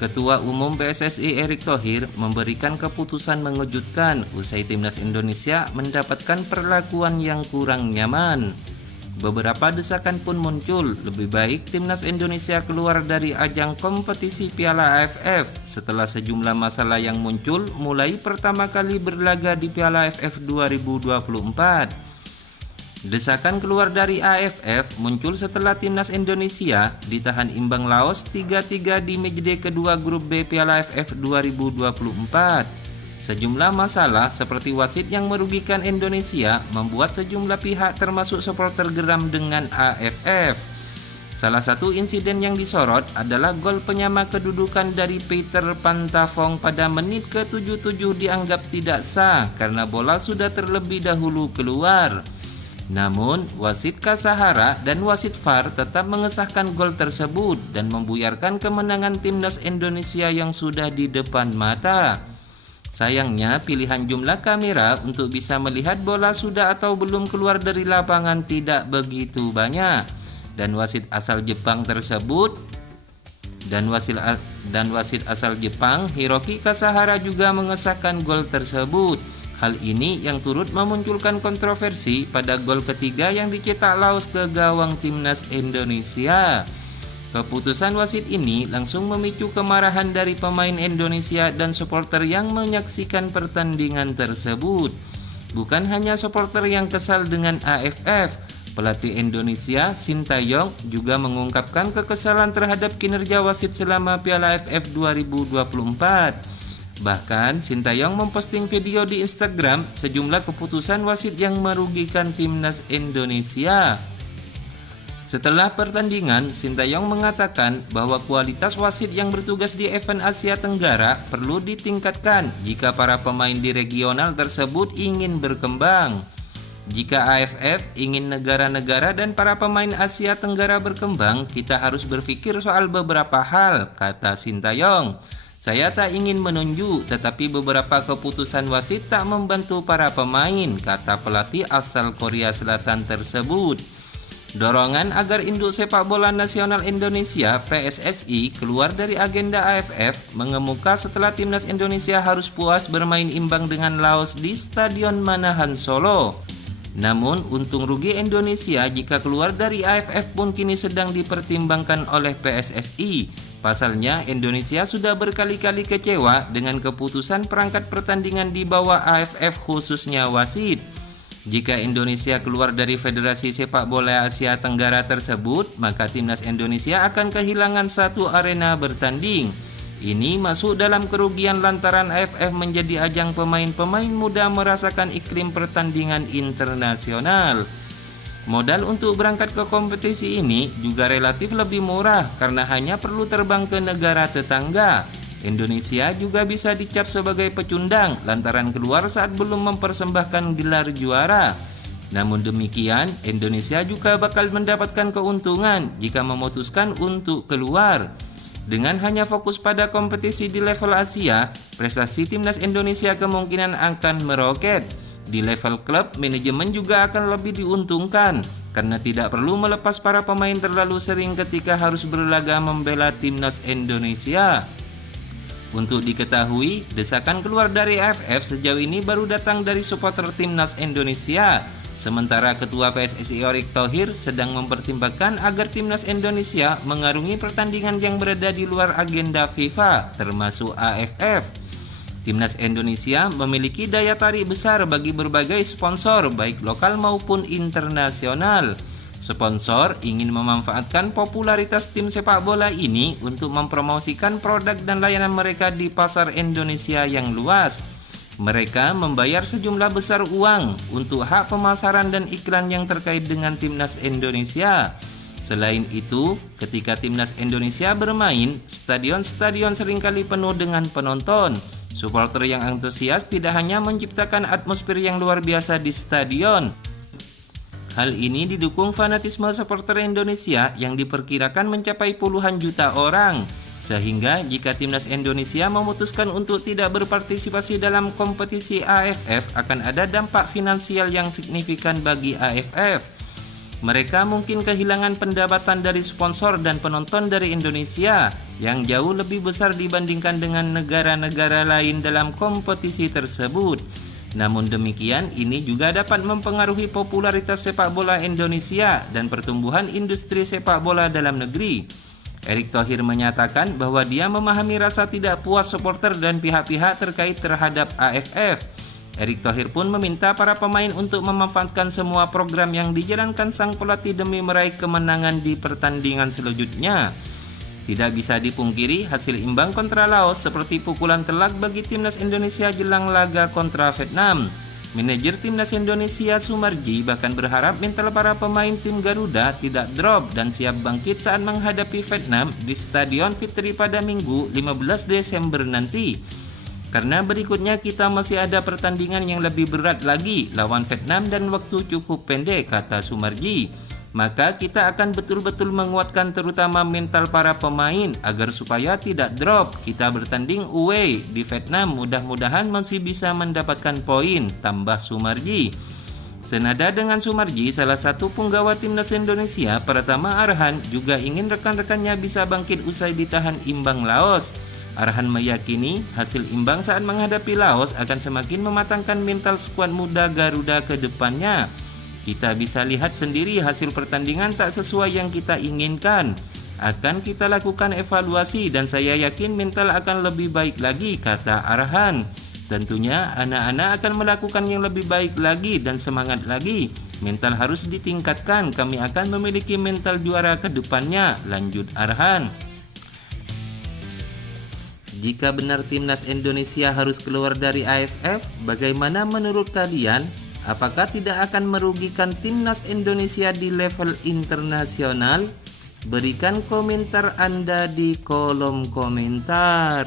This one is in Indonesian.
Ketua Umum PSSI Erick Thohir memberikan keputusan mengejutkan usai timnas Indonesia mendapatkan perlakuan yang kurang nyaman. Beberapa desakan pun muncul, lebih baik timnas Indonesia keluar dari ajang kompetisi Piala AFF setelah sejumlah masalah yang muncul mulai pertama kali berlaga di Piala AFF 2024. Desakan keluar dari AFF muncul setelah timnas Indonesia ditahan imbang Laos 3-3 di matchday kedua grup B Piala AFF 2024. Sejumlah masalah seperti wasit yang merugikan Indonesia membuat sejumlah pihak termasuk supporter geram dengan AFF. Salah satu insiden yang disorot adalah gol penyama kedudukan dari Peter Pantafong pada menit ke-77 dianggap tidak sah karena bola sudah terlebih dahulu keluar. Namun, wasit Kasahara dan wasit VAR tetap mengesahkan gol tersebut dan membuyarkan kemenangan timnas Indonesia yang sudah di depan mata. Sayangnya, pilihan jumlah kamera untuk bisa melihat bola sudah atau belum keluar dari lapangan tidak begitu banyak. Dan wasit asal Jepang tersebut dan wasit asal Jepang Hiroki Kasahara juga mengesahkan gol tersebut. Hal ini yang turut memunculkan kontroversi pada gol ketiga yang dicetak Laos ke gawang timnas Indonesia. Keputusan wasit ini langsung memicu kemarahan dari pemain Indonesia dan supporter yang menyaksikan pertandingan tersebut. Bukan hanya supporter yang kesal dengan AFF, pelatih Indonesia Sintayong juga mengungkapkan kekesalan terhadap kinerja wasit selama Piala AFF 2024. Bahkan Sintayong memposting video di Instagram sejumlah keputusan wasit yang merugikan timnas Indonesia. Setelah pertandingan, Sintayong mengatakan bahwa kualitas wasit yang bertugas di event Asia Tenggara perlu ditingkatkan jika para pemain di regional tersebut ingin berkembang. Jika AFF ingin negara-negara dan para pemain Asia Tenggara berkembang, kita harus berpikir soal beberapa hal, kata Sintayong. Saya tak ingin menunjuk, tetapi beberapa keputusan wasit tak membantu para pemain, kata pelatih asal Korea Selatan tersebut. Dorongan agar induk sepak bola nasional Indonesia PSSI keluar dari agenda AFF mengemuka setelah timnas Indonesia harus puas bermain imbang dengan Laos di Stadion Manahan Solo. Namun untung rugi Indonesia jika keluar dari AFF pun kini sedang dipertimbangkan oleh PSSI. Pasalnya Indonesia sudah berkali-kali kecewa dengan keputusan perangkat pertandingan di bawah AFF khususnya wasit. Jika Indonesia keluar dari Federasi Sepak Bola Asia Tenggara tersebut, maka timnas Indonesia akan kehilangan satu arena bertanding. Ini masuk dalam kerugian lantaran AFF menjadi ajang pemain-pemain muda merasakan iklim pertandingan internasional. Modal untuk berangkat ke kompetisi ini juga relatif lebih murah karena hanya perlu terbang ke negara tetangga. Indonesia juga bisa dicap sebagai pecundang lantaran keluar saat belum mempersembahkan gelar juara. Namun demikian, Indonesia juga bakal mendapatkan keuntungan jika memutuskan untuk keluar. Dengan hanya fokus pada kompetisi di level Asia, prestasi timnas Indonesia kemungkinan akan meroket. Di level klub, manajemen juga akan lebih diuntungkan karena tidak perlu melepas para pemain terlalu sering ketika harus berlaga membela timnas Indonesia. Untuk diketahui, desakan keluar dari AFF sejauh ini baru datang dari supporter timnas Indonesia. Sementara Ketua PSSI Erick Thohir sedang mempertimbangkan agar timnas Indonesia mengarungi pertandingan yang berada di luar agenda FIFA, termasuk AFF. Timnas Indonesia memiliki daya tarik besar bagi berbagai sponsor, baik lokal maupun internasional. Sponsor ingin memanfaatkan popularitas tim sepak bola ini untuk mempromosikan produk dan layanan mereka di pasar Indonesia yang luas. Mereka membayar sejumlah besar uang untuk hak pemasaran dan iklan yang terkait dengan timnas Indonesia. Selain itu, ketika timnas Indonesia bermain, stadion-stadion seringkali penuh dengan penonton. Supporter yang antusias tidak hanya menciptakan atmosfer yang luar biasa di stadion. Hal ini didukung fanatisme supporter Indonesia yang diperkirakan mencapai puluhan juta orang. Sehingga jika timnas Indonesia memutuskan untuk tidak berpartisipasi dalam kompetisi AFF, akan ada dampak finansial yang signifikan bagi AFF. Mereka mungkin kehilangan pendapatan dari sponsor dan penonton dari Indonesia. yang jauh lebih besar dibandingkan dengan negara-negara lain dalam kompetisi tersebut. Namun demikian, ini juga dapat mempengaruhi popularitas sepak bola Indonesia dan pertumbuhan industri sepak bola dalam negeri. Erick Thohir menyatakan bahwa dia memahami rasa tidak puas supporter dan pihak-pihak terkait terhadap AFF. Erick Thohir pun meminta para pemain untuk memanfaatkan semua program yang dijalankan sang pelatih demi meraih kemenangan di pertandingan selanjutnya. Tidak bisa dipungkiri, hasil imbang kontra Laos seperti pukulan telak bagi timnas Indonesia jelang laga kontra Vietnam. Manajer timnas Indonesia Sumarji bahkan berharap mental para pemain tim Garuda tidak drop dan siap bangkit saat menghadapi Vietnam di Stadion Fitri pada Minggu 15 Desember nanti. Karena berikutnya kita masih ada pertandingan yang lebih berat lagi lawan Vietnam dan waktu cukup pendek, kata Sumarji. Maka kita akan betul-betul menguatkan terutama mental para pemain agar supaya tidak drop. Kita bertanding away di Vietnam, mudah-mudahan masih bisa mendapatkan poin, tambah Sumarji. Senada dengan Sumarji, salah satu punggawa timnas Indonesia, Pratama Arhan, juga ingin rekan-rekannya bisa bangkit usai ditahan imbang Laos. Arhan meyakini hasil imbang saat menghadapi Laos akan semakin mematangkan mental skuad muda Garuda ke depannya. Kita bisa lihat sendiri hasil pertandingan tak sesuai yang kita inginkan. Akan kita lakukan evaluasi dan saya yakin mental akan lebih baik lagi, kata Arhan. Tentunya anak-anak akan melakukan yang lebih baik lagi dan semangat lagi. Mental harus ditingkatkan, kami akan memiliki mental juara ke depannya, lanjut Arhan. Jika benar timnas Indonesia harus keluar dari AFF, bagaimana menurut kalian? Apakah tidak akan merugikan timnas Indonesia di level internasional? Berikan komentar Anda di kolom komentar.